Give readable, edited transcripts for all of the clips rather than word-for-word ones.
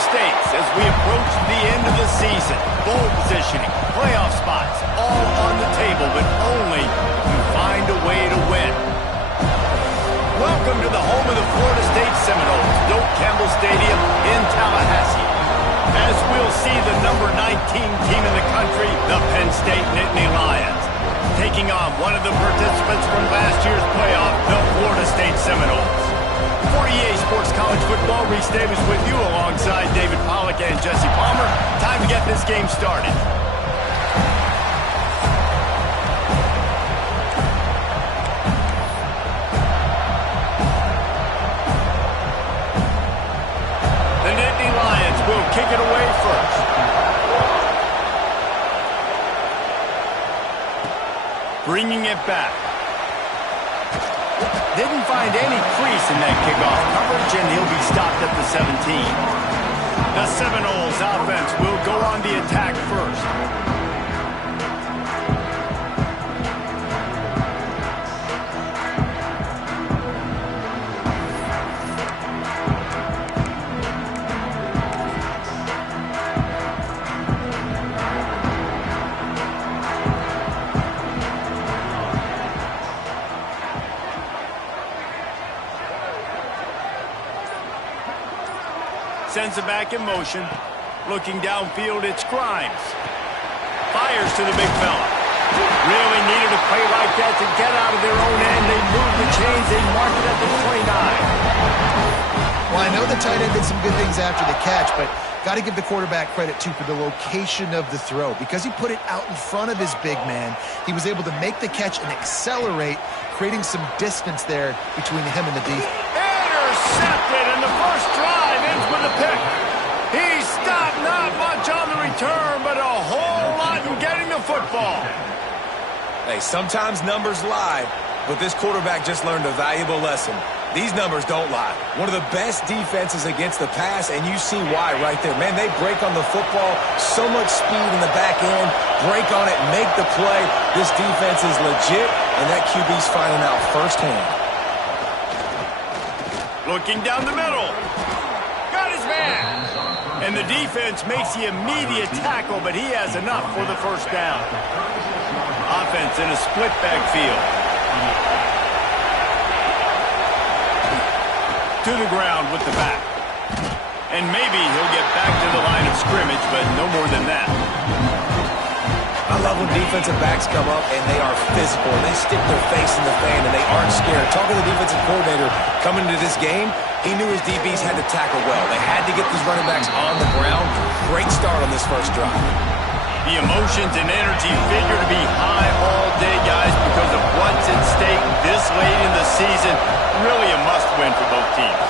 stakes as we approach the end of the season. Bowl positioning, playoff spots, all on the table, but only if you find a way to win. Welcome to the home of the Florida State Seminoles, Doak Campbell Stadium in Tallahassee. As we'll see the number 19 team in the country, the Penn State Nittany Lions, taking on one of the participants from last year's playoff, the Florida State Seminoles. For EA Sports College Football, Reese Davis with you alongside David Pollack and Jesse Palmer. Time to get this game started. The Nittany Lions will kick it away first. Bringing it back. Didn't find any crease in that kickoff coverage, and he'll be stopped at the 17. The Seminoles offense will go on the attack first. Sends it back in motion. Looking downfield, it's Grimes. Fires to the big fella. Really needed a play like that to get out of their own end. They move the chains. They mark it at the 29. Well, I know the tight end did some good things after the catch, but got to give the quarterback credit, too, for the location of the throw. Because he put it out in front of his big man, he was able to make the catch and accelerate, creating some distance there between him and the defense. Intercepted, and the first drive ends with a pick. He stopped, not much on the return, but a whole lot in getting the football. Hey, sometimes numbers lie, but this quarterback just learned a valuable lesson. These numbers don't lie. One of the best defenses against the pass, and you see why right there. Man, they break on the football, so much speed in the back end, break on it, make the play. This defense is legit, and that QB's finding out firsthand. Looking down the middle. Got his man. And the defense makes the immediate tackle, but he has enough for the first down. Offense in a split backfield. To the ground with the back. And maybe he'll get back to the line of scrimmage, but no more than that. I love when defensive backs come up and they are physical. They stick their face in the fan and they aren't scared. Talking to the defensive coordinator coming into this game, he knew his DBs had to tackle well. They had to get these running backs on the ground. Great start on this first drive. The emotions and energy figure to be high all day, guys, because of what's at stake this late in the season. Really a must-win for both teams.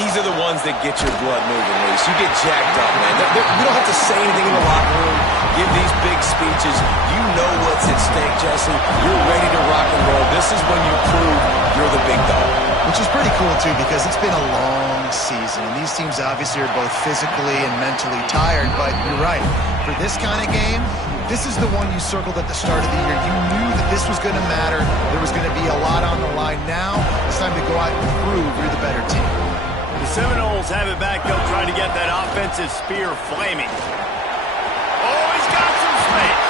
These are the ones that get your blood moving, Reese. You get jacked up, man. You don't have to say anything in the locker room, give these big speeches. You know what's at stake, Jesse. You're ready to rock and roll. This is when you prove you're the big dog. Which is pretty cool, too, because it's been a long season. And these teams obviously are both physically and mentally tired. But you're right. For this kind of game, this is the one you circled at the start of the year. You knew that this was going to matter. There was going to be a lot on the line. Now it's time to go out and prove you're the better team. The Seminoles have it back. They'll try to get that offensive spear flaming. Oh, he's got some space.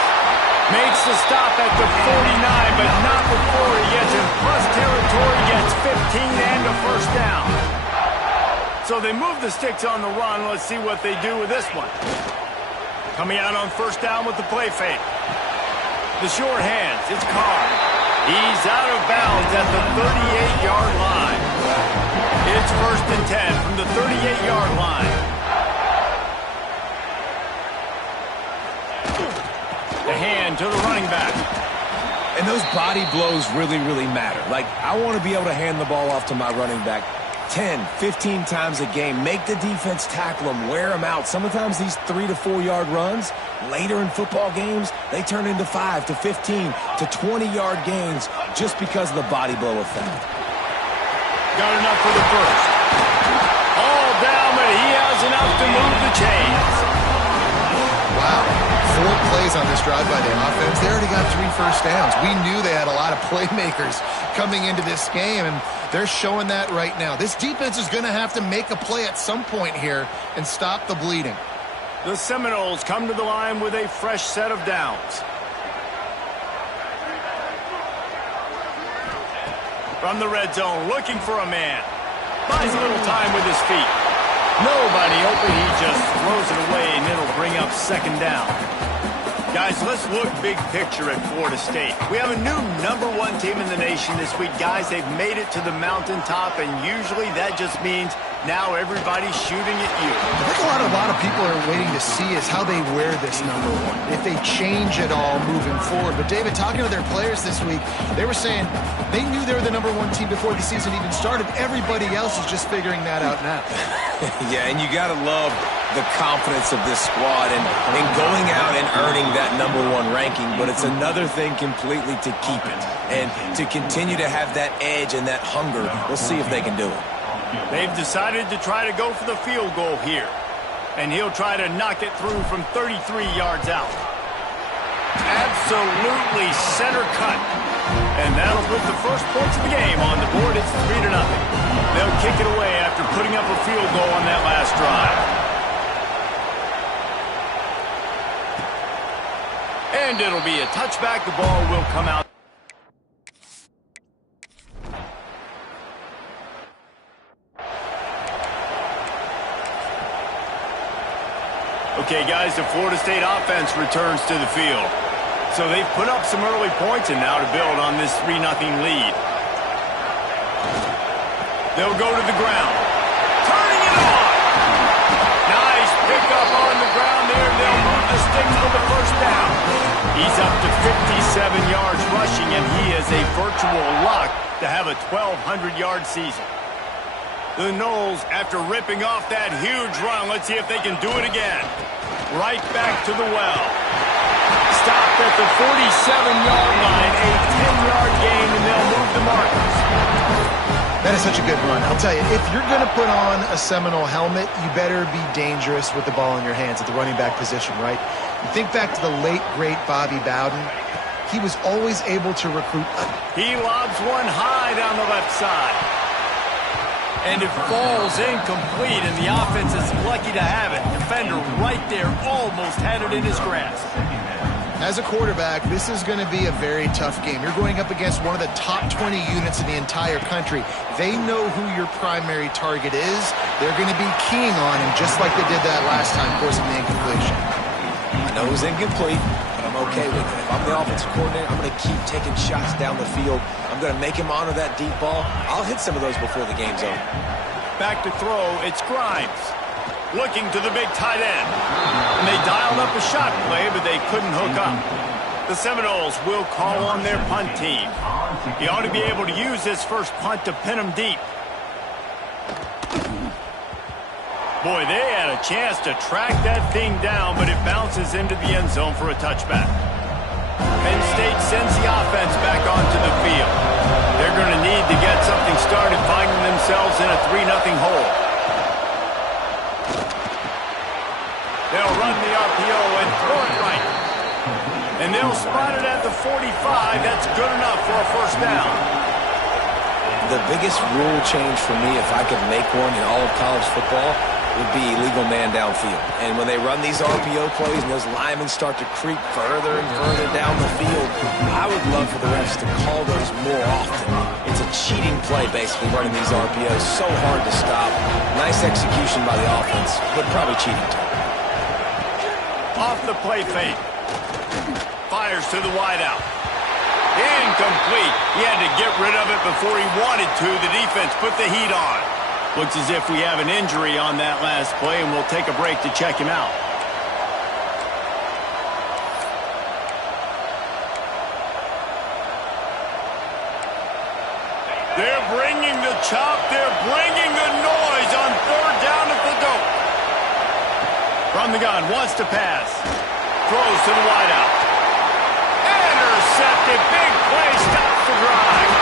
Makes the stop at the 49, but not before he gets in plus territory, gets 15 and a first down. So they move the sticks on the run. Let's see what they do with this one. Coming out on first down with the play fake. The short hands, it's Carr. He's out of bounds at the 38-yard line. It's first and 10 from the 38-yard line. The hand to the running back. And those body blows really, really matter. Like, I want to be able to hand the ball off to my running back 10, 15 times a game. Make the defense tackle them, wear them out. Sometimes these 3 to 4 yard runs, later in football games, they turn into 5 to 15 to 20-yard gains just because of the body blow effect. Got enough for the first. All down, but he has enough to move the chains. Wow. 4 plays on this drive by the offense. They already got 3 first downs. We knew they had a lot of playmakers coming into this game, and they're showing that right now. This defense is going to have to make a play at some point here and stop the bleeding. The Seminoles come to the line with a fresh set of downs. From the red zone, looking for a man. Buys a little time with his feet. Nobody open, he just throws it away, and it'll bring up second down. Guys, let's look big picture at Florida State. We have a new #1 team in the nation this week. Guys, they've made it to the mountaintop, and usually that just means now everybody's shooting at you. I think a lot of people are waiting to see is how they wear this #1, if they change it all moving forward. But, David, talking to their players this week, they were saying they knew they were the #1 team before the season even started. Everybody else is just figuring that out now. Yeah, and you got to love the confidence of this squad and going out and earning that #1 ranking, but it's another thing completely to keep it and to continue to have that edge and that hunger. We'll see if they can do it. They've decided to try to go for the field goal here, and he'll try to knock it through from 33 yards out. Absolutely center cut, and that'll put the first points of the game on the board. It's 3-0. They'll kick it away after putting up a field goal on that last drive. And it'll be a touchback. The ball will come out. Okay, guys, the Florida State offense returns to the field. So they've put up some early points and now to build on this 3-0 lead. They'll go to the ground. Turning it on! Nice pickup on the ground there. They'll move the sticks for the first down. He's up to 57 yards rushing, and he is a virtual lock to have a 1,200-yard season. The Noles, after ripping off that huge run, let's see if they can do it again. Right back to the well. Stopped at the 47-yard line, a 10-yard gain, and they'll move the markers. That is such a good run. I'll tell you, if you're going to put on a Seminole helmet, you better be dangerous with the ball in your hands at the running back position, right? You think back to the late, great Bobby Bowden. He was always able to recruit. He lobs one high down the left side. And it falls incomplete, and the offense is lucky to have it. Defender right there almost had it in his grasp. As a quarterback, this is going to be a very tough game. You're going up against one of the top 20 units in the entire country. They know who your primary target is. They're going to be keying on him, just like they did that last time, forcing the incompletion. I know it was incomplete, but I'm okay with it. If I'm the offensive coordinator, I'm going to keep taking shots down the field. I'm going to make him honor that deep ball. I'll hit some of those before the game's over. Back to throw, it's Grimes. Looking to the big tight end. And they dialed up a shot play, but they couldn't hook up. The Seminoles will call on their punt team. He ought to be able to use his first punt to pin him deep. Boy, they had a chance to track that thing down, but it bounces into the end zone for a touchback. Penn State sends the offense back onto the field. They're going to need to get something started, finding themselves in a 3-0 hole. They'll run the RPO and throw it right. And they'll spot it at the 45. That's good enough for a first down. The biggest rule change for me, if I could make one in all of college football, would be illegal man downfield. And when they run these RPO plays and those linemen start to creep further and further down the field, I would love for the refs to call those more often. It's a cheating play, basically, running these RPOs. So hard to stop. Nice execution by the offense, but probably cheating too. Off the play fake. Fires to the wideout. Incomplete. He had to get rid of it before he wanted to. The defense put the heat on. Looks as if we have an injury on that last play, and we'll take a break to check him out. They're bringing the chop. They're bringing the noise on third down at the dope. From the gun, wants to pass. Throws to the wideout. Intercepted. Big play. Stops the drive.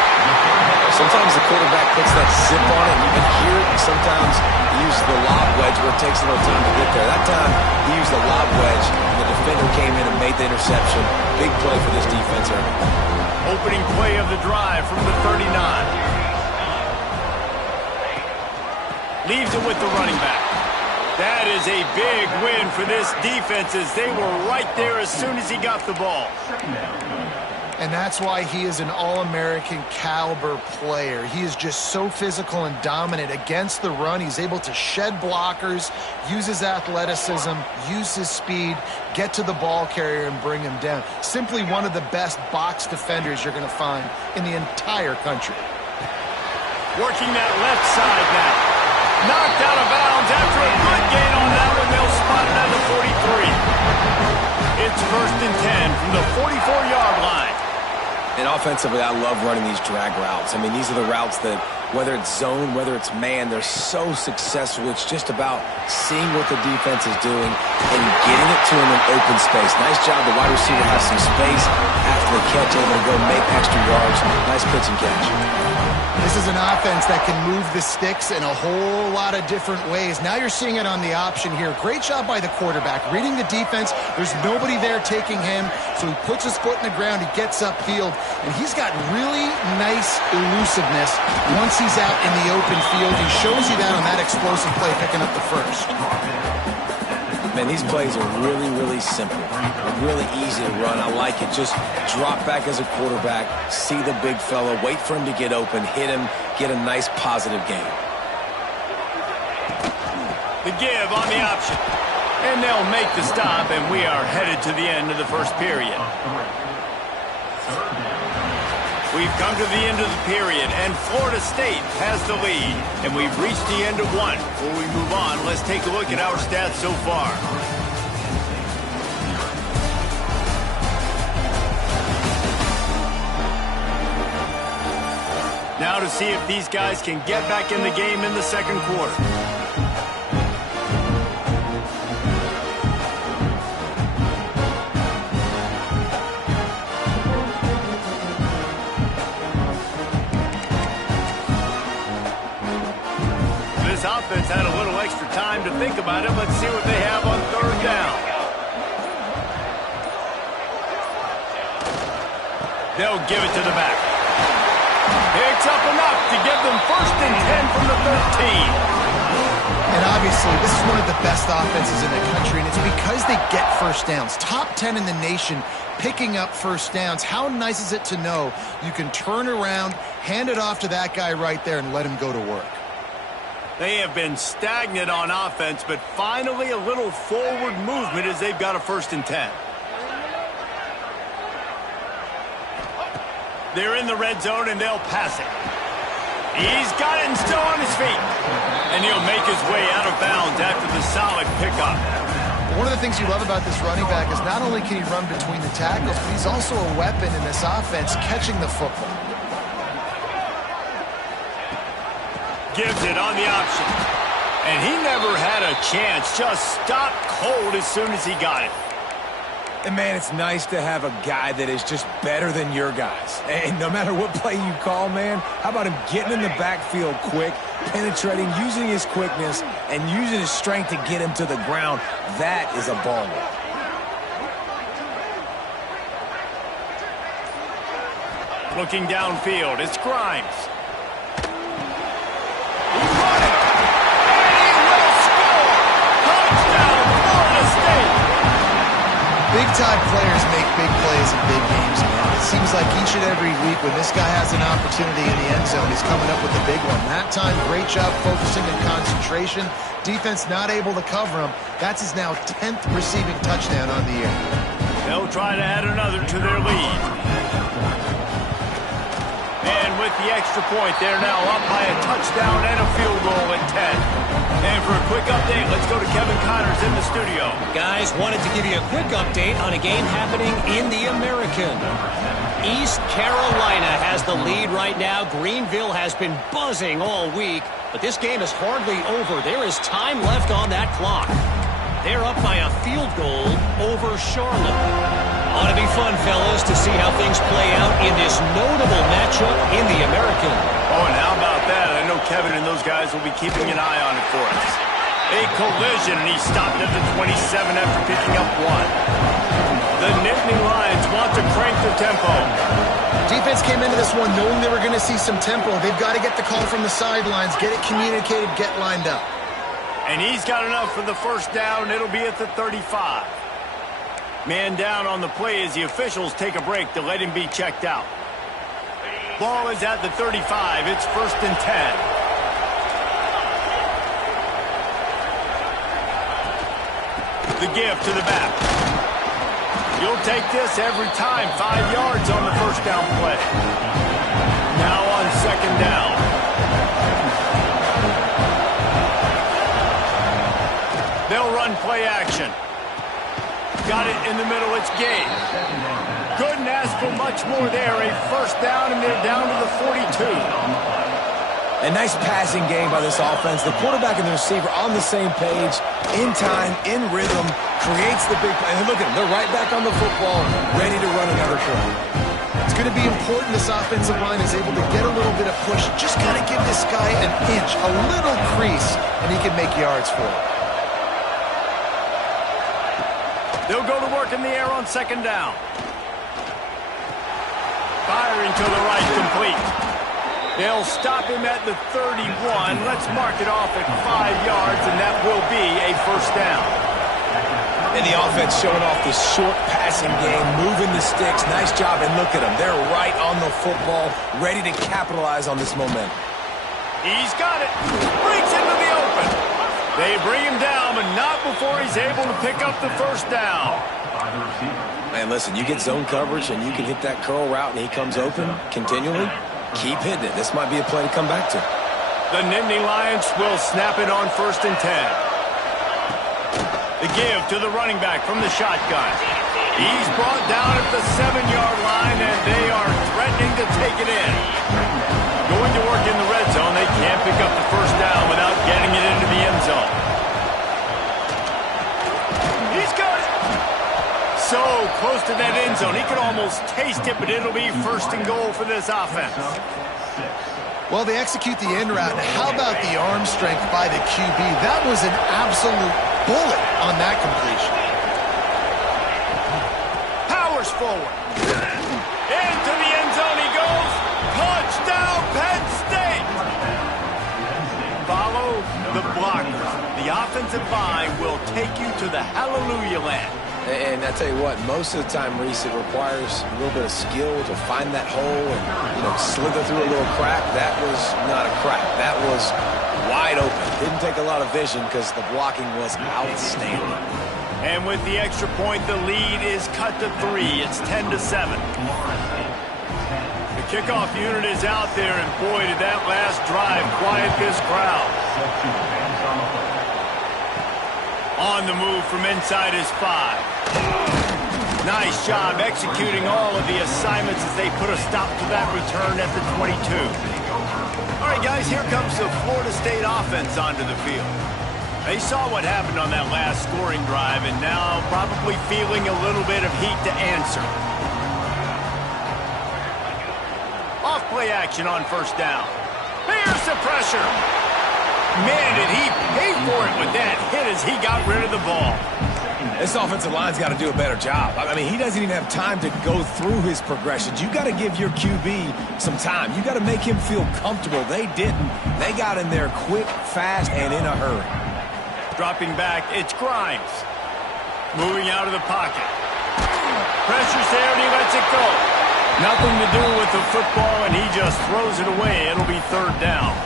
Sometimes the quarterback puts that zip on it, and you can hear it, and sometimes you uses the lob wedge where it takes a little time to get there. That time, he used the lob wedge, and the defender came in and made the interception. Big play for this defense early. Opening play of the drive from the 39. Leaves it with the running back. That is a big win for this defense as they were right there as soon as he got the ball. And that's why he is an All-American caliber player. He is just so physical and dominant against the run. He's able to shed blockers, use his athleticism, use his speed, get to the ball carrier and bring him down. Simply one of the best box defenders you're going to find in the entire country. Working that left side now. Knocked out of bounds after a good gain on that one. They'll spot it at the 43. It's 1st and 10 from the 44-yard line. And offensively, I love running these drag routes. I mean, these are the routes that, whether it's zone, whether it's man, they're so successful. It's just about seeing what the defense is doing and getting it to him in open space. Nice job. The wide receiver has some space after the catch, able to go make extra yards. Nice pitch and catch. This is an offense that can move the sticks in a whole lot of different ways. Now you're seeing it on the option here. Great job by the quarterback. Reading the defense, there's nobody there taking him, so he puts his foot in the ground, he gets upfield, and he's got really nice elusiveness once he's out in the open field. He shows you that on that explosive play, picking up the first. Man, these plays are really, really simple. Really easy to run. I like it. Just drop back as a quarterback, see the big fella, wait for him to get open, hit him, get a nice positive gain. The give on the option. And they'll make the stop, and we are headed to the end of the first period. We've come to the end of the period, and Florida State has the lead. And we've reached the end of one. Before we move on, let's take a look at our stats so far. Now to see if these guys can get back in the game in the second quarter. This offense had a little extra time to think about it. Let's see what they have on 3rd down. They'll give it to the back. Picks up enough to give them 1st and 10 from the 13. And obviously, this is one of the best offenses in the country, and it's because they get first downs. Top 10 in the nation picking up first downs. How nice is it to know you can turn around, hand it off to that guy right there, and let him go to work? They have been stagnant on offense, but finally a little forward movement as they've got a 1st and 10. They're in the red zone, and they'll pass it. He's got it and still on his feet. And he'll make his way out of bounds after the solid pickup. One of the things you love about this running back is not only can he run between the tackles, but he's also a weapon in this offense, catching the football. Gives it on the option. And he never had a chance. Just stopped cold as soon as he got it. And, man, it's nice to have a guy that is just better than your guys. And no matter what play you call, man, how about him getting in the backfield quick, penetrating, using his quickness, and using his strength to get him to the ground. That is a baller. Looking downfield, it's Grimes. Big-time players make big plays in big games, man. It seems like each and every week when this guy has an opportunity in the end zone, he's coming up with a big one. That time, great job focusing and concentration. Defense not able to cover him. That's his now 10th receiving touchdown on the year. They'll try to add another to their lead. And with the extra point, they're now up by a touchdown and a field goal at 10. And for a quick update, let's go to Kevin Connors in the studio. Guys, wanted to give you a quick update on a game happening in the American. East Carolina has the lead right now. Greenville has been buzzing all week, but this game is hardly over. There is time left on that clock. They're up by a field goal over Charlotte. Ought to be fun, fellas, to see how things play out in this notable matchup in the American. Oh, and how about that? I know Kevin and those guys will be keeping an eye on it for us. A collision, and he stopped at the 27 after picking up 1. The Nittany Lions want to crank the tempo. Defense came into this one knowing they were going to see some tempo. They've got to get the call from the sidelines, get it communicated, get lined up. And he's got enough for the first down. It'll be at the 35. Man down on the play as the officials take a break to let him be checked out. Ball is at the 35. It's 1st and 10. The give to the back. You'll take this every time. 5 yards on the first down play. Now on 2nd down. They'll run play action. Got it in the middle. It's Gabe. Couldn't ask for much more there. A 1st down, and they're down to the 42. A nice passing game by this offense. The quarterback and the receiver on the same page, in time, in rhythm, creates the big play. And look at them. They're right back on the football, ready to run another play. It's going to be important this offensive line is able to get a little bit of push. Just got to give this guy an inch, a little crease, and he can make yards for it. They'll go to work in the air on 2nd down. Firing to the right, complete. They'll stop him at the 31. Let's mark it off at 5 yards, and that will be a 1st down. And the offense showing off the short passing game, moving the sticks. Nice job, and look at them. They're right on the football, ready to capitalize on this momentum. He's got it. Breaks into the open. They bring him down, but not before he's able to pick up the 1st down. Man, listen, you get zone coverage, and you can hit that curl route, and he comes open continually. Keep hitting it. This might be a play to come back to. The Nittany Lions will snap it on 1st and 10. The give to the running back from the shotgun. He's brought down at the 7-yard line, and they are threatening to take it in. Going to work in the red zone. They can't pick up the 1st down without getting it into the end zone. He's got it. So close to that end zone. He could almost taste it, but it'll be 1st and goal for this offense. Well, they execute the end route. How about the arm strength by the QB? That was an absolute bullet on that completion. Powers forward. Into the end zone he goes. Touchdown, Penn State. Follow the blockers. The offensive line will take you to the hallelujah land. And I tell you what, most of the time, Reese, it requires a little bit of skill to find that hole and, slither through a little crack. That was not a crack. That was wide open. Didn't take a lot of vision because the blocking was outstanding. And with the extra point, the lead is cut to 3. It's 10-7. The kickoff unit is out there, and boy, did that last drive quiet this crowd. On the move from inside his 5. Nice job executing all of the assignments as they put a stop to that return at the 22. All right, guys, here comes the Florida State offense onto the field. They saw what happened on that last scoring drive, and now probably feeling a little bit of heat to answer. Off play action on 1st down. Here's the pressure. Man, did he pay for it with that hit as he got rid of the ball. This offensive line's got to do a better job. I mean, he doesn't even have time to go through his progressions. You got to give your QB some time. You got to make him feel comfortable. They didn't. They got in there quick, fast, and in a hurry. Dropping back, it's Grimes. Moving out of the pocket. Pressure's there, and he lets it go. Nothing to do with the football, and he just throws it away. It'll be 3rd down.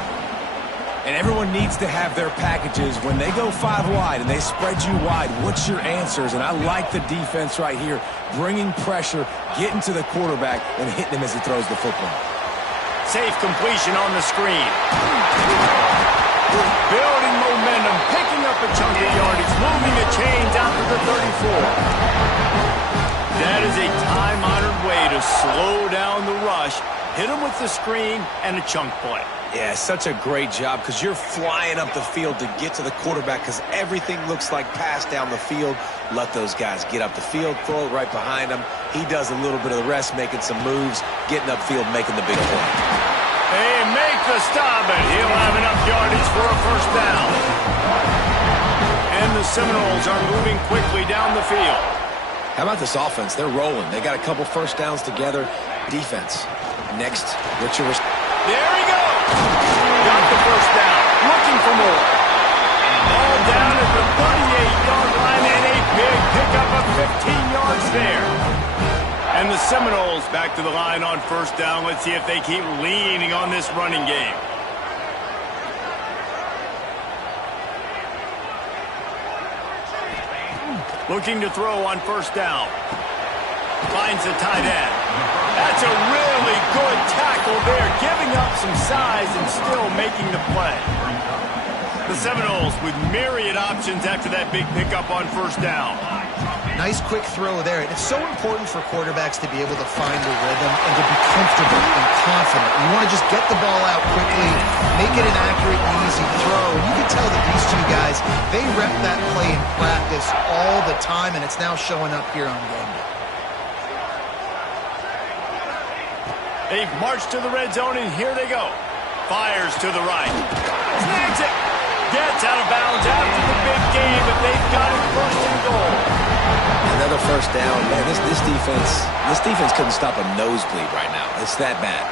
And everyone needs to have their packages. When they go 5 wide and they spread you wide, what's your answers? And I like the defense right here, bringing pressure, getting to the quarterback, and hitting him as he throws the football. Safe completion on the screen. Building momentum, picking up a chunk of yardage, moving the chains out to the 34. That is a time-honored way to slow down the rush, hit him with the screen, and a chunk play. Yeah, such a great job because you're flying up the field to get to the quarterback because everything looks like pass down the field. Let those guys get up the field, throw it right behind him. He does a little bit of the rest, making some moves, getting upfield, making the big play. They make the stop, but he'll have enough yardage for a first down. And the Seminoles are moving quickly down the field. How about this offense? They're rolling. They got a couple first downs together. Defense. Next, what's your... There he goes. Got the first down. Looking for more. All down at the 38-yard line and a big pickup of 15 yards there. And the Seminoles back to the line on first down. Let's see if they keep leaning on this running game. Looking to throw on first down. Finds the tight end. That's a really good tackle there, giving up some size and still making the play. The Seminoles with myriad options after that big pickup on first down. Nice quick throw there. And it's so important for quarterbacks to be able to find a rhythm and to be comfortable and confident. You want to just get the ball out quickly, make it an accurate and easy throw. And you can tell that these two guys, they rep that play in practice all the time, and it's now showing up here on game day. They've marched to the red zone, and here they go. Fires to the right. Snags it. Gets out of bounds after the big game, but they've got it first and goal. Another first down. Man, this defense couldn't stop a nosebleed right now. It's that bad.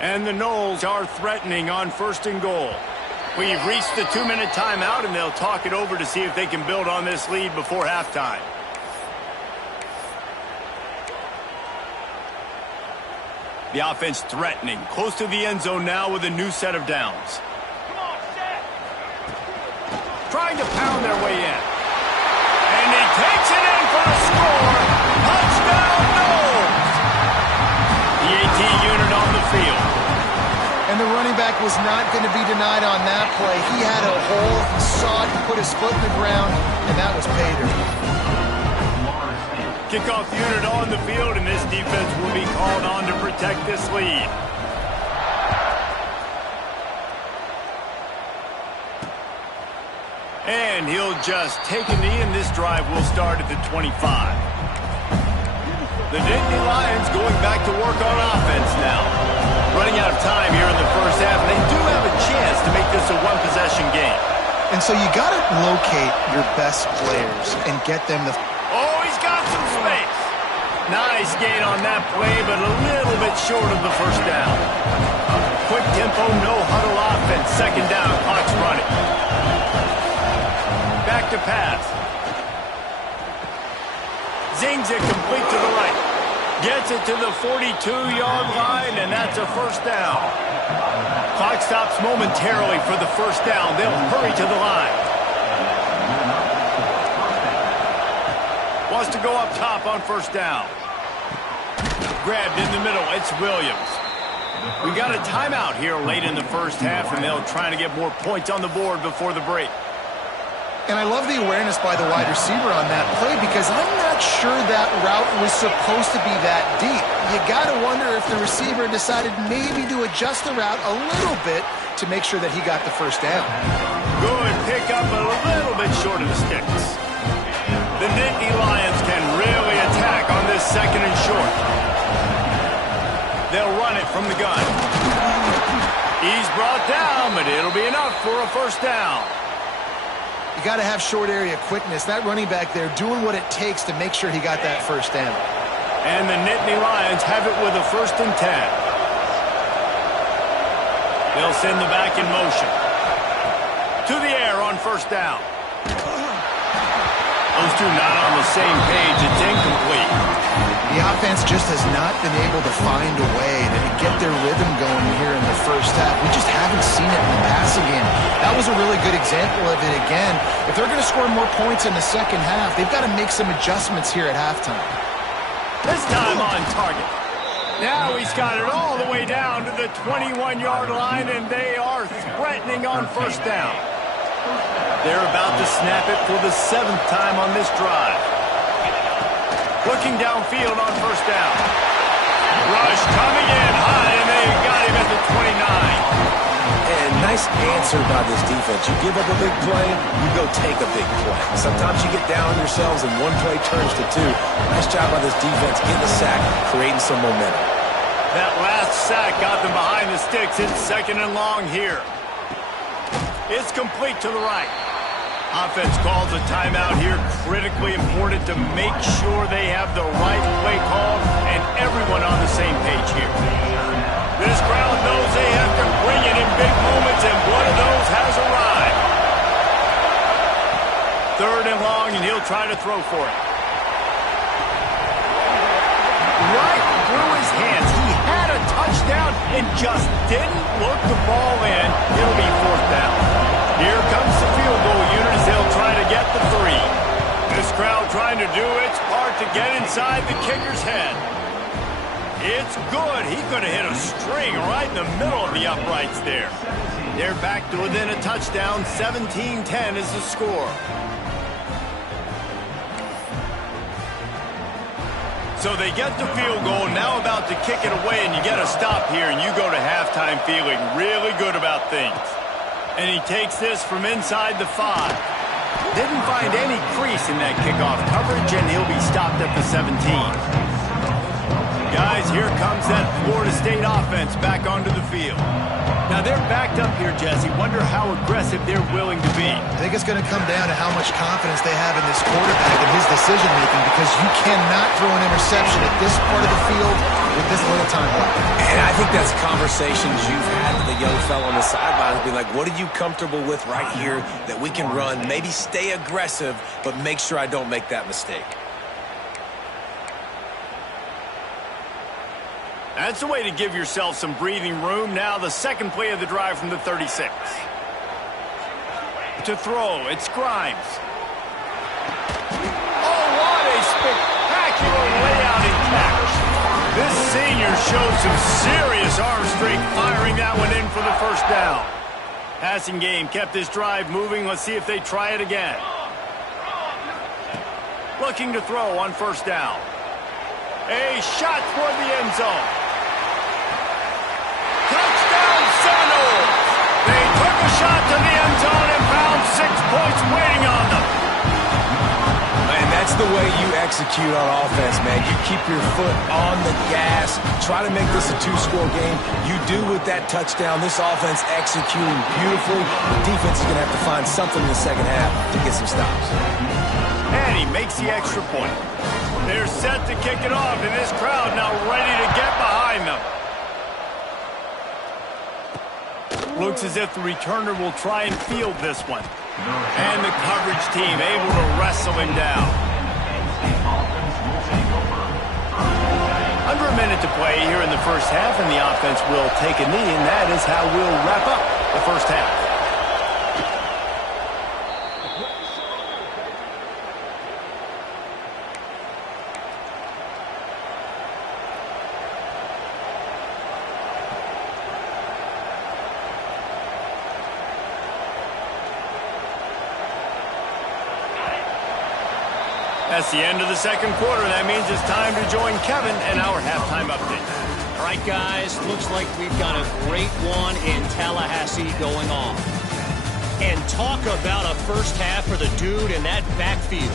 And the Noles are threatening on first and goal. We've reached the 2-minute timeout, and they'll talk it over to see if they can build on this lead before halftime. The offense threatening, close to the end zone now with a new set of downs. Trying to pound their way in. And he takes it in for the score. Touchdown, Noles! The AT unit on the field. And the running back was not going to be denied on that play. He had a hole, he saw it, he put his foot in the ground, and that was pay dirt. Kickoff unit on the field, and this defense will be called on to protect this lead. And he'll just take a knee, and this drive will start at the 25. The Nittany Lions going back to work on offense now. Running out of time here in the first half, and they do have a chance to make this a one-possession game. And so you got to locate your best players and get them the... Oh, he's got some space. Nice gain on that play, but a little bit short of the first down. Quick tempo, no huddle offense. Second down, clock's running. Back to pass. Zings it complete to the right. Gets it to the 42-yard line, and that's a first down. Clock stops momentarily for the first down. They'll hurry to the line. Wants to go up top on first down. Grabbed in the middle. It's Williams. We got a timeout here late in the first half, and they'll try to get more points on the board before the break. And I love the awareness by the wide receiver on that play because I'm not sure that route was supposed to be that deep. You got to wonder if the receiver decided maybe to adjust the route a little bit to make sure that he got the first down. Good pick up, a little bit short of the sticks. The Nittany Lions can really attack on this second and short. They'll run it from the gun. He's brought down, but it'll be enough for a first down. You got to have short area quickness. That running back there doing what it takes to make sure he got that first down. And the Nittany Lions have it with a 1st and 10. They'll send the back in motion. To the air on first down. Those two not on the same page. It's incomplete. The offense just has not been able to find a way to get their rhythm going here in the first half. We just haven't seen it in the passing game. That was a really good example of it again. If they're going to score more points in the second half, they've got to make some adjustments here at halftime. This time on target. Now he's got it all the way down to the 21-yard line, and they are threatening on first down. They're about to snap it for the 7th time on this drive. Looking downfield on first down. Rush coming in high, and they got him at the 29. And nice answer by this defense. You give up a big play, you go take a big play. Sometimes you get down on yourselves and one play turns to two. Nice job by this defense getting the sack, creating some momentum. That last sack got them behind the sticks. It's 2nd and long here. It's complete to the right. Offense calls a timeout here. Critically important to make sure they have the right play call and everyone on the same page here. This crowd knows they have to bring it in big moments, and one of those has arrived. 3rd and long, and he'll try to throw for it. Right through his hands. He had a touchdown and just didn't look the ball in. It'll be 4th down. Here comes the field goal unit as they'll try to get the 3. This crowd trying to do its part to get inside the kicker's head. It's good. He could have hit a string right in the middle of the uprights there. They're back to within a touchdown. 17-10 is the score. So they get the field goal, now about to kick it away, and you get a stop here, and you go to halftime feeling really good about things. And he takes this from inside the 5. Didn't find any crease in that kickoff coverage, and he'll be stopped at the 17. Guys, here comes that Florida State offense back onto the field. Now they're backed up here, Jesse. Wonder how aggressive they're willing to be. I think it's going to come down to how much confidence they have in this quarterback and his decision-making, because you cannot throw an interception at this part of the field with this little time left. And I think that's conversations you've had with the young fellow on the sidelines. Be like, what are you comfortable with right here that we can run? Maybe stay aggressive, but make sure I don't make that mistake. That's a way to give yourself some breathing room. Now the second play of the drive from the 36. To throw, it's Grimes. Oh, what a spectacular layout and catch. This senior showed some serious arm strength, firing that one in for the 1st down. Passing game kept this drive moving. Let's see if they try it again. Looking to throw on 1st down. A shot toward the end zone. Touchdown Seminoles! They took a shot to the end zone and found 6 points waiting on them. Man, that's the way you execute on offense, man. You keep your foot on the gas. Try to make this a 2-score game. You do with that touchdown. This offense executing beautifully. The defense is going to have to find something in the second half to get some stops. And he makes the extra point. They're set to kick it off, and this crowd now ready to get behind them. Looks as if the returner will try and field this one. And the coverage team able to wrestle him down. Under a minute to play here in the 1st half, and the offense will take a knee, and that is how we'll wrap up the 1st half. That's the end of the 2nd quarter. That means it's time to join Kevin and our halftime update. All right, guys, looks like we've got a great one in Tallahassee going on. And talk about a 1st half for the dude in that backfield.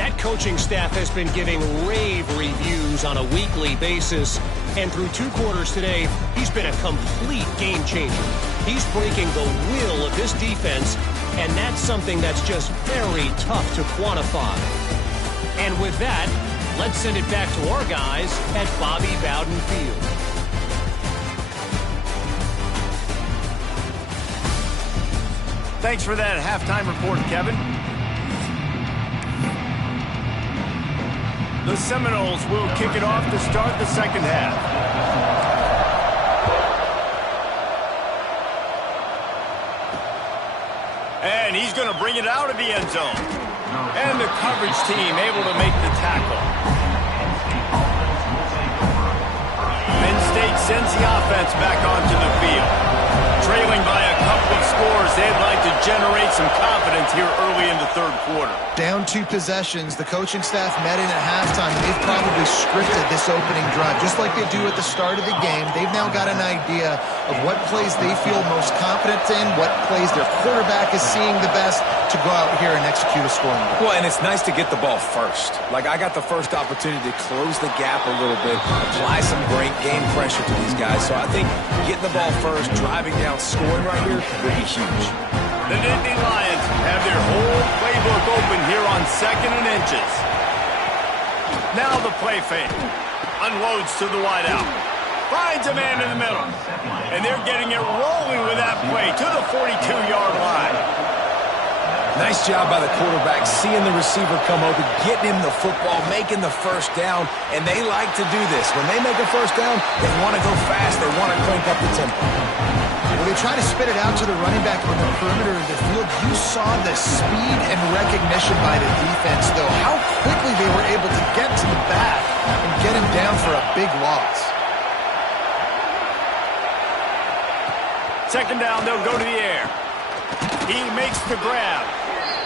That coaching staff has been giving rave reviews on a weekly basis. And through 2 quarters today, he's been a complete game changer. He's breaking the will of this defense, and that's something that's just very tough to quantify. And with that, let's send it back to our guys at Bobby Bowden Field. Thanks for that halftime report, Kevin. The Seminoles will kick it off to start the 2nd half. And he's going to bring it out of the end zone. And the coverage team able to make the tackle. Penn State sends the offense back onto the field. Trailing by a couple of scores, they'd like to generate some confidence here early in the third quarter. Down 2 possessions, the coaching staff met in at halftime. They've probably scripted this opening drive, just like they do at the start of the game. They've now got an idea of what plays they feel most confident in, what plays their quarterback is seeing the best to go out here and execute a scoring goal. Well, and it's nice to get the ball first. Like, I got the first opportunity to close the gap a little bit, apply some great game pressure to these guys. So I think getting the ball first, driving down, scoring right here would be huge. The Nittany Lions have their whole playbook open here on 2nd and inches. Now the play fake. Unloads to the wideout. Finds a man in the middle. And they're getting it rolling with that play to the 42-yard line. Nice job by the quarterback, seeing the receiver come open, getting him the football, making the first down, and they like to do this. When they make a first down, they want to go fast, they want to crank up the tempo. Well, they try to spit it out to the running back on the perimeter of the field. You saw the speed and recognition by the defense, though. How quickly they were able to get to the back and get him down for a big loss. 2nd down, they'll go to the air. He makes the grab.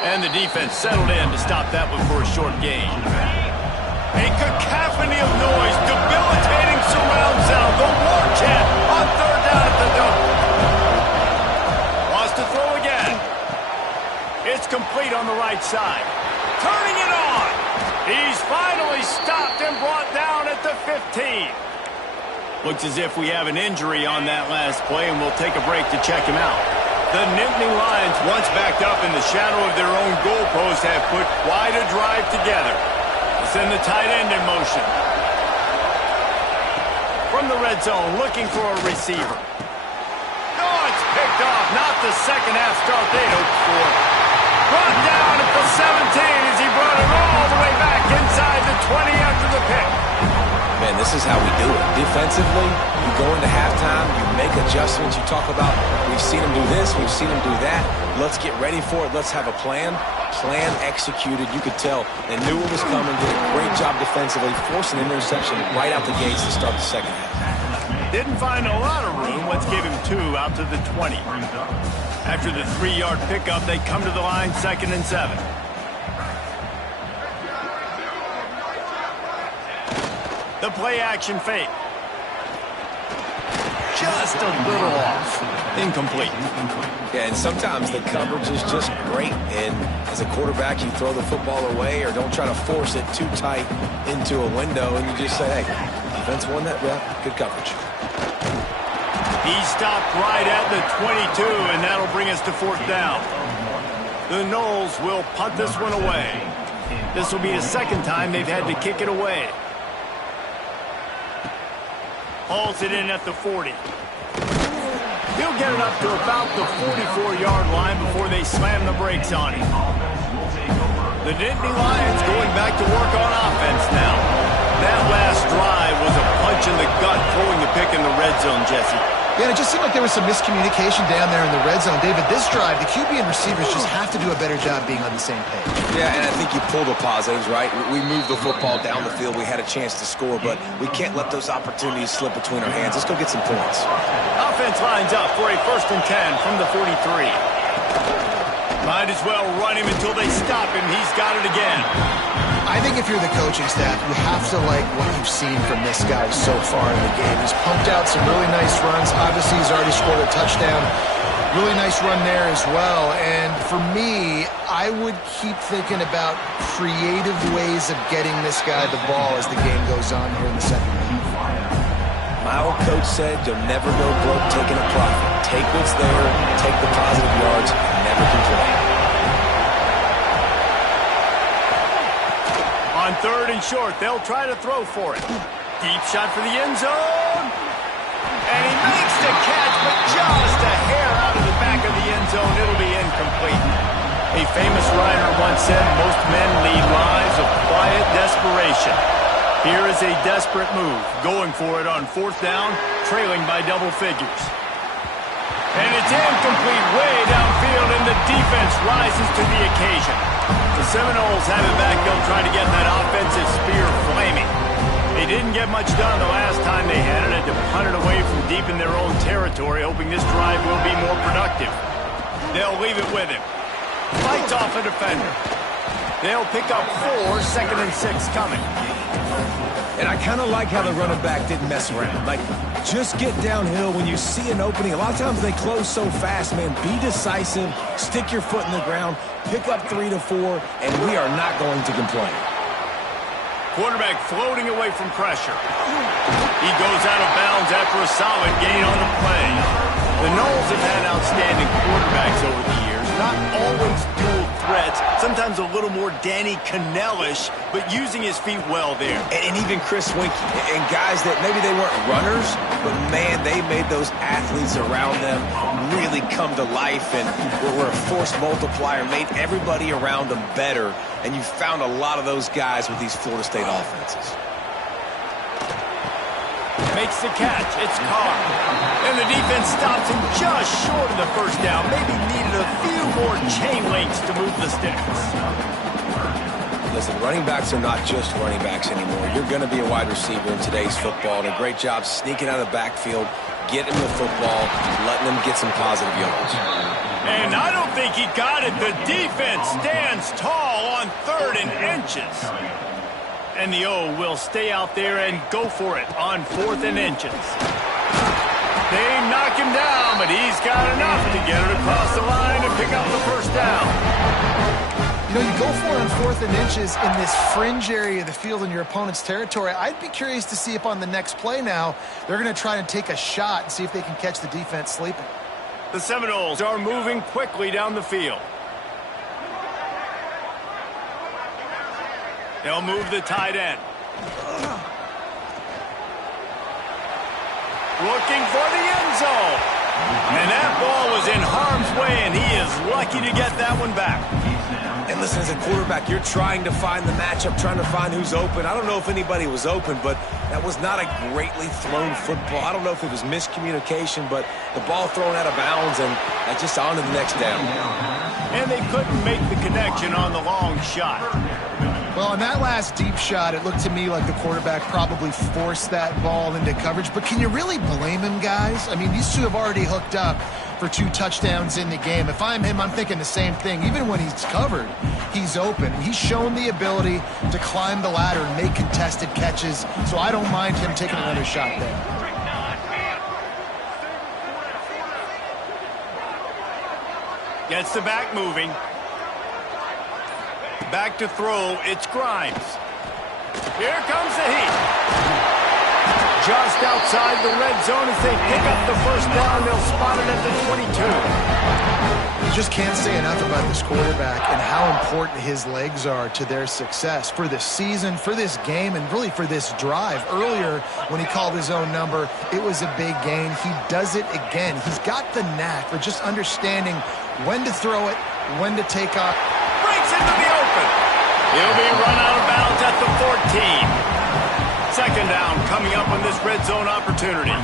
And the defense settled in to stop that one for a short gain. A cacophony of noise, debilitating surround sound. The war chant on 3rd down at the dome. Wants to throw again. It's complete on the right side. Turning it on. He's finally stopped and brought down at the 15. Looks as if we have an injury on that last play, and we'll take a break to check him out. The Nittany Lions, once backed up in the shadow of their own goalpost, have put quite a drive together. They send the tight end in motion. From the red zone, looking for a receiver. Oh, it's picked off. Not the second half start they'd hoped for. Brought down at the 17 as he brought it all the way back inside the 20 after the pick. Man, this is how we do it. Defensively, you go into halftime, you make adjustments, you talk about, we've seen them do this, we've seen them do that. Let's get ready for it. Let's have a plan. Plan executed. You could tell they knew it was coming, did a great job defensively, forced an interception right out the gates to start the second half. Didn't find a lot of room. Let's give him 2 out to the 20. After the 3-yard pickup, they come to the line 2nd and 7. The play-action fake. Just a little off. Incomplete. Yeah, and sometimes the coverage is just great. And as a quarterback, you throw the football away or don't try to force it too tight into a window, and you just say, hey, defense won that. Yeah, good coverage. He stopped right at the 22, and that'll bring us to 4th down. The Noles will punt this one away. This will be the 2nd time they've had to kick it away. Hauls it in at the 40. He'll get it up to about the 44-yard line before they slam the brakes on him. The Nittany Lions going back to work on offense now. That last drive was a punch in the gut, throwing the pick in the red zone, Jesse. Yeah, it just seemed like there was some miscommunication down there in the red zone. David, this drive, the QB and receivers just have to do a better job being on the same page. Yeah, and I think you pull the positives, right? We moved the football down the field. We had a chance to score, but we can't let those opportunities slip between our hands. Let's go get some points. Offense lines up for a 1st and 10 from the 43. Might as well run him until they stop him. He's got it again. I think if you're the coaching staff, you have to like what you've seen from this guy so far in the game. He's pumped out some really nice runs. Obviously, he's already scored a touchdown. Really nice run there as well. And for me, I would keep thinking about creative ways of getting this guy the ball as the game goes on here in the 2nd half. My old coach said you'll never go broke taking a profit. Take what's there, take the positive yards, and never complain. On 3rd and short, they'll try to throw for it. Deep shot for the end zone. And he makes the catch, but just a hair out of the back of the end zone. It'll be incomplete. A famous writer once said, most men lead lives of quiet desperation. Here is a desperate move, going for it on 4th down, trailing by double figures. And it's incomplete way downfield, and the defense rises to the occasion. The Seminoles have it back. They'll try to get that offensive spear flaming. They didn't get much done the last time they had it. Had to punt it away from deep in their own territory, hoping this drive will be more productive. They'll leave it with him. Fights off a defender. They'll pick up 4, 2nd and 6 coming. And I kind of like how the running back didn't mess around. Like, just get downhill when you see an opening. A lot of times they close so fast, man. Be decisive, stick your foot in the ground, pick up 3 to 4, and we are not going to complain. Quarterback floating away from pressure. He goes out of bounds after a solid gain on the play. The Noles have had outstanding quarterbacks over the years. Not always dual threats. Sometimes a little more Danny Cannell-ish, but using his feet well there. And even Chris Winkie. And guys that maybe they weren't runners, but, man, they made those athletes around them really come to life and were a force multiplier, made everybody around them better. And you found a lot of those guys with these Florida State offenses. Makes the catch. It's Carr. And the defense stops him just short of the first down. Maybe needed a few more chain links to move the sticks. Listen, running backs are not just running backs anymore. You're going to be a wide receiver in today's football. And a great job sneaking out of the backfield, getting the football, letting them get some positive yards. And I don't think he got it. The defense stands tall on 3rd and inches. And the O will stay out there and go for it on 4th and inches. They knock him down, but he's got enough to get it across the line and pick up the first down. You know, you go for it on 4th and inches in this fringe area of the field in your opponent's territory. I'd be curious to see if on the next play now they're going to try and take a shot and see if they can catch the defense sleeping. The Seminoles are moving quickly down the field. They'll move the tight end. Looking for the end zone. And that ball was in harm's way, and he is lucky to get that one back. And listen, as a quarterback, you're trying to find the matchup, trying to find who's open. I don't know if anybody was open, but that was not a greatly thrown football. I don't know if it was miscommunication, but the ball thrown out of bounds and just on to the next down. And they couldn't make the connection on the long shot. Well, on that last deep shot, it looked to me like the quarterback probably forced that ball into coverage. But can you really blame him, guys? I mean, these two have already hooked up for 2 touchdowns in the game. If I'm him, I'm thinking the same thing. Even when he's covered, he's open. He's shown the ability to climb the ladder and make contested catches. So I don't mind him taking another shot there. Gets the back moving. Back to throw, it's Grimes. Here comes the heat. Just outside the red zone as they pick up the first down. They'll spot it at the 22. You just can't say enough about this quarterback and how important his legs are to their success for this season, for this game, and really for this drive. Earlier, when he called his own number, it was a big gain. He does it again. He's got the knack for just understanding when to throw it, when to take off. Breaks into the open. He'll be run out of bounds at the 14. 2nd down coming up on this red zone opportunity.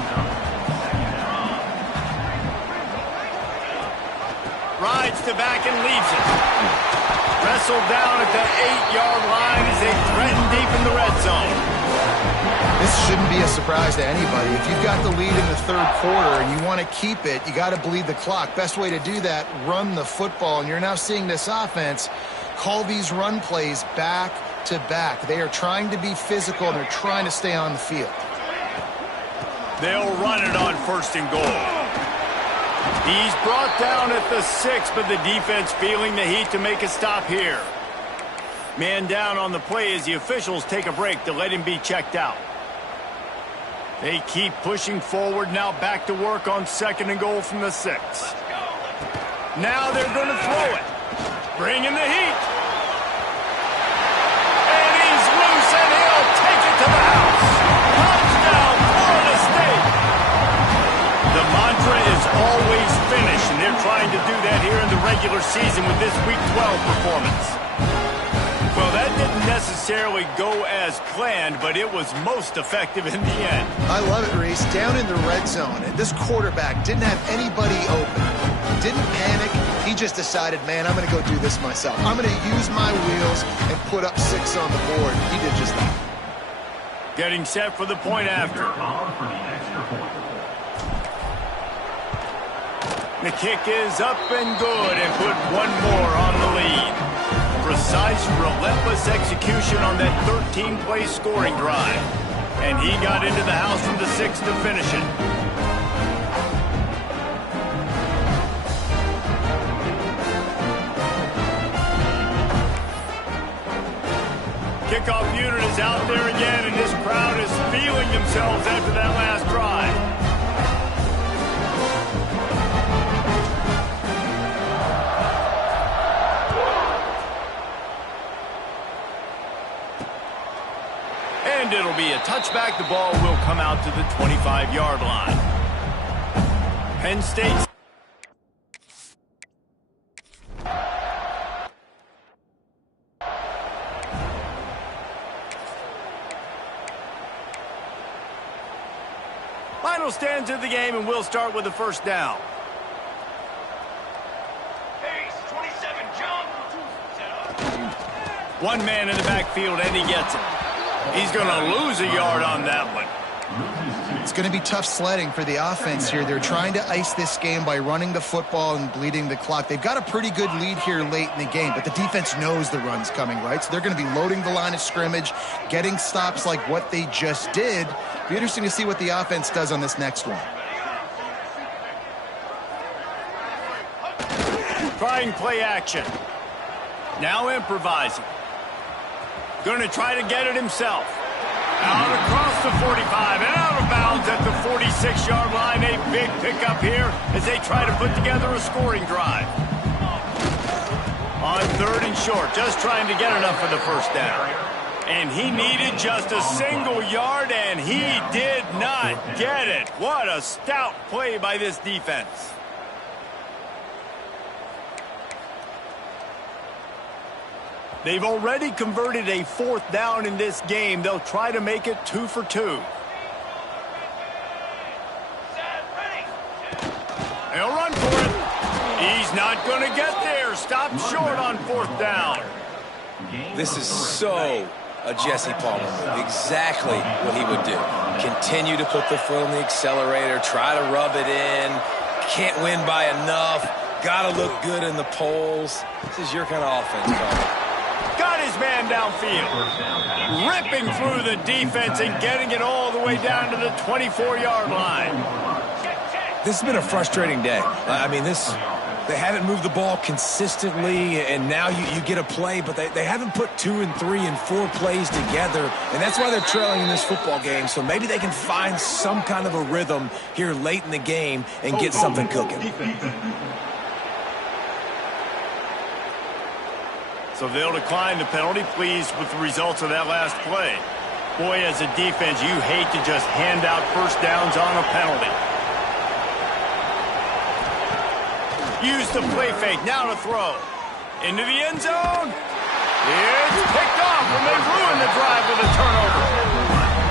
Rides to back and leaves it. Wrestled down at the 8-yard line as they threaten deep in the red zone. This shouldn't be a surprise to anybody. If you've got the lead in the 3rd quarter and you want to keep it, you got to bleed the clock. Best way to do that, run the football. And you're now seeing this offense call these run plays back to back. They are trying to be physical, and they're trying to stay on the field. They'll run it on 1st and goal. He's brought down at the 6, but the defense feeling the heat to make a stop here. Man down on the play as the officials take a break to let him be checked out. They keep pushing forward, now back to work on 2nd and goal from the 6. Now they're going to throw it. Bring in the heat. And he's loose, and he'll take it to the house. Touchdown, Florida State. The mantra is always finish, and they're trying to do that here in the regular season with this Week 12 performance. Well, that didn't necessarily go as planned, but it was most effective in the end. I love it, Reese. Down in the red zone, and this quarterback didn't have anybody open. Didn't panic. He just decided, man, I'm going to go do this myself. I'm going to use my wheels and put up 6 on the board. He did just that. Getting set for the point after. The kick is up and good and put one more on the lead. Precise, relentless execution on that 13-play scoring drive. And he got into the house from the 6 to finish it. Kickoff unit is out there again, and this crowd is feeling themselves after that last drive. And it'll be a touchback. The ball will come out to the 25-yard line. Penn State. Final stands of the game, and we'll start with the first down. Pace, 27, jump. One man in the backfield, and he gets it. He's going to lose a yard on that one. It's going to be tough sledding for the offense here. They're trying to ice this game by running the football and bleeding the clock. They've got a pretty good lead here late in the game, but the defense knows the run's coming, right? So they're going to be loading the line of scrimmage, getting stops like what they just did. Be interesting to see what the offense does on this next one. Trying play action. Now improvising. Going to try to get it himself. Out across the 45 and out of bounds at the 46-yard line. A big pickup here as they try to put together a scoring drive. On 3rd and short, just trying to get enough for the first down. And he needed just a single yard, and he did not get it. What a stout play by this defense. They've already converted a 4th down in this game. They'll try to make it 2 for 2. They'll run for it. He's not going to get there. Stop short on 4th down. This is so a Jesse Palmer move. Exactly what he would do. Continue to put the foot on the accelerator, try to rub it in. Can't win by enough. Got to look good in the polls. This is your kind of offense, Palmer. Got his man downfield. Ripping through the defense and getting it all the way down to the 24-yard line. This has been a frustrating day. I mean, they haven't moved the ball consistently, and now you get a play, but they haven't put 2 and 3 and 4 plays together, and that's why they're trailing in this football game. So maybe they can find some kind of a rhythm here late in the game and get something cooking. So they'll decline the penalty, pleased with the results of that last play. Boy, as a defense, you hate to just hand out first downs on a penalty. Use the play fake, now to throw. Into the end zone. It's picked off, and they ruin the drive with a turnover.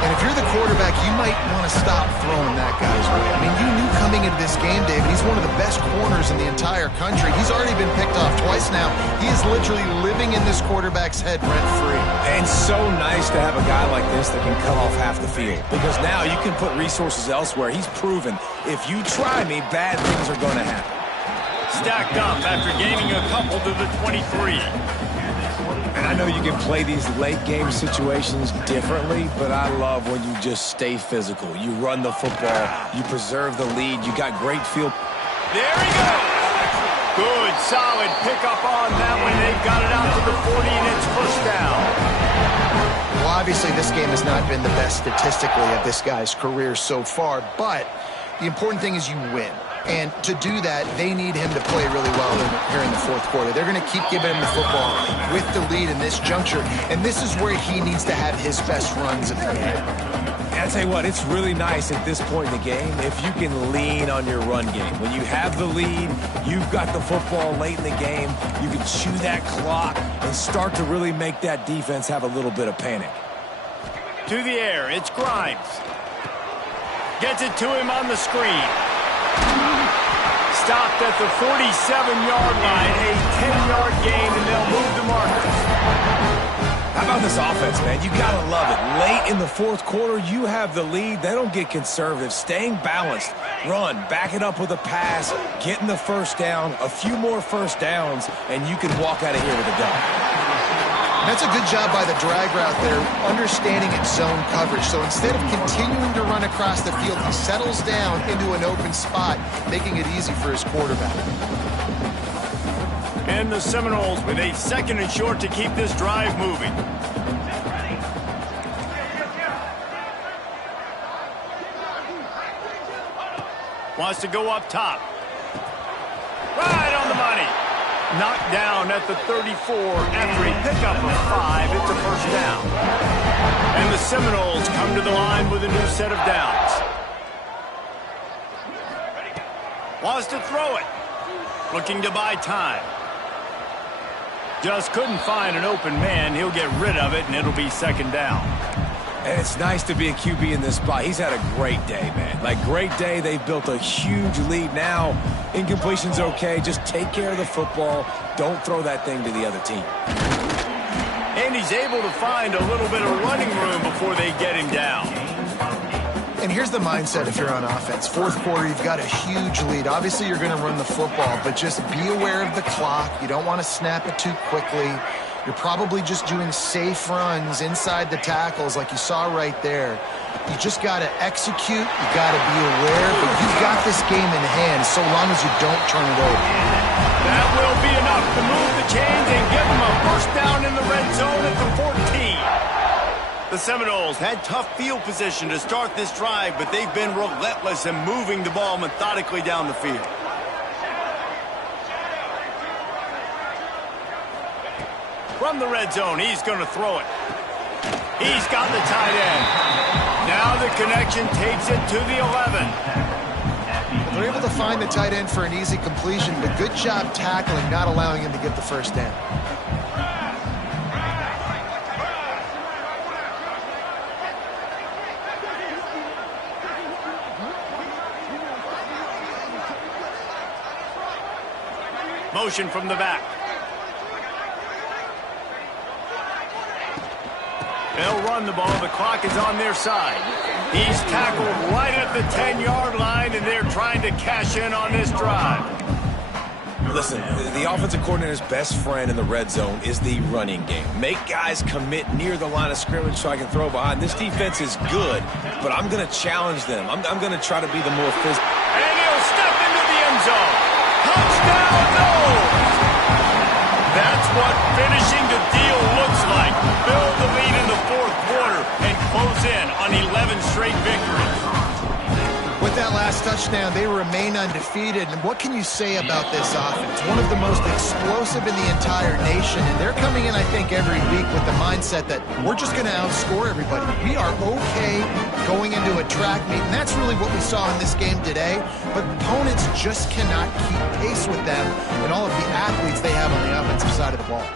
And if you're the quarterback, you might want to stop throwing that guy's way. I mean, you knew coming into this game, David, he's one of the best corners in the entire country. He's already been picked off twice now. He is literally living in this quarterback's head rent-free. And so nice to have a guy like this that can cut off half the field. Because now you can put resources elsewhere. He's proven, if you try me, bad things are going to happen. Stacked up after gaining a couple to the 23. And I know you can play these late-game situations differently, but I love when you just stay physical. You run the football, you preserve the lead, you got great field. There he goes! Good, solid pickup on that one. They've got it out to the 40, and it's first down. Well, obviously, this game has not been the best statistically of this guy's career so far, but the important thing is you win. And to do that, they need him to play really well here in the 4th quarter. They're going to keep giving him the football with the lead in this juncture. And this is where he needs to have his best runs of the game. And I tell you what, it's really nice at this point in the game if you can lean on your run game. When you have the lead, you've got the football late in the game, you can chew that clock and start to really make that defense have a little bit of panic. To the air, it's Grimes. Gets it to him on the screen. Stopped at the 47-yard line, a 10-yard gain, and they'll move the markers. I about this offense, man? You got to love it. Late in the fourth quarter, you have the lead. They don't get conservative. Staying balanced. Run, back it up with a pass, getting the first down, a few more first downs, and you can walk out of here with a dub. That's a good job by the drag route there, understanding its zone coverage. So instead of continuing to run across the field, he settles down into an open spot, making it easy for his quarterback. And the Seminoles with a 2nd and short to keep this drive moving. Wants to go up top. Right on the money. Knocked down at the 34 after a pickup of 5. It's a first down. And the Seminoles come to the line with a new set of downs. Wants to throw it. Looking to buy time. Just couldn't find an open man. He'll get rid of it, and it'll be 2nd down. And it's nice to be a QB in this spot. He's had a great day, man. Like, great day. They've built a huge lead now. Incompletion's okay. Just take care of the football. Don't throw that thing to the other team. And he's able to find a little bit of running room before they get him down. And here's the mindset if you're on offense. Fourth quarter, you've got a huge lead. Obviously, you're going to run the football, but just be aware of the clock. You don't want to snap it too quickly. You're probably just doing safe runs inside the tackles like you saw right there. You just got to execute. You got to be aware, but you've got this game in hand so long as you don't turn it over. That will be enough to move the chains and give them a first down in the red zone at the 14. The Seminoles had tough field position to start this drive, but they've been relentless in moving the ball methodically down the field. From the red zone, he's going to throw it. He's got the tight end. Now the connection takes it to the 11. They're able to find the tight end for an easy completion, but good job tackling, not allowing him to get the first down. Motion from the back. They'll run the ball. The clock is on their side. He's tackled right at the 10-yard line, and they're trying to cash in on this drive. Listen, the offensive coordinator's best friend in the red zone is the running game. Make guys commit near the line of scrimmage so I can throw behind. This defense is good, but I'm going to challenge them. I'm going to try to be the more physical. And he'll step into the end zone. Touchdown, no! That's what finishing the deal looks like. Build the lead in the fourth quarter and close in on 11 straight victories. With that last touchdown, they remain undefeated. And what can you say about this offense? One of the most explosive in the entire nation. And they're coming in, I think, every week with the mindset that we're just going to outscore everybody. We are okay going into a track meet. And that's really what we saw in this game today. But opponents just cannot keep pace with them and all of the athletes they have on the offensive side of the ball.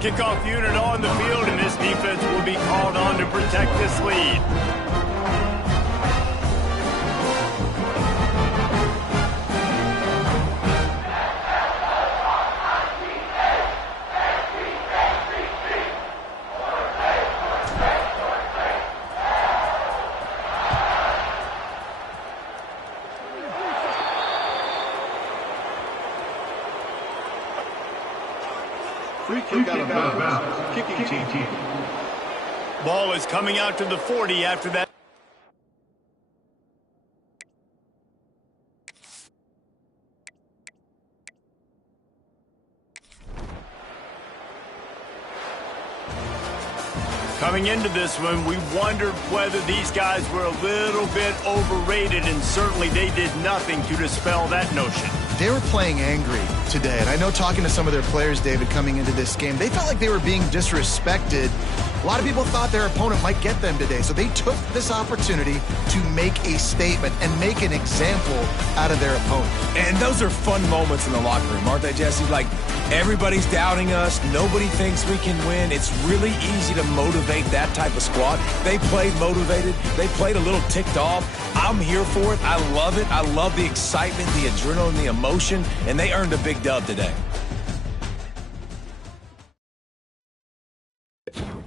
Kickoff unit on the field, and this defense will be called on to protect this lead. Free kick out of bounds. Kicking team. Ball is coming out to the 40 after that. Coming into this one, we wondered whether these guys were a little bit overrated, and certainly they did nothing to dispel that notion. They were playing angry today, and I know talking to some of their players, David, coming into this game, they felt like they were being disrespected. A lot of people thought their opponent might get them today, so they took this opportunity to make a statement and make an example out of their opponent. And those are fun moments in the locker room, aren't they, Jesse? Like, everybody's doubting us. Nobody thinks we can win. It's really easy to motivate that type of squad. They played motivated. They played a little ticked off. I'm here for it. I love it. I love the excitement, the adrenaline, the emotion, and they earned a big dub today. it.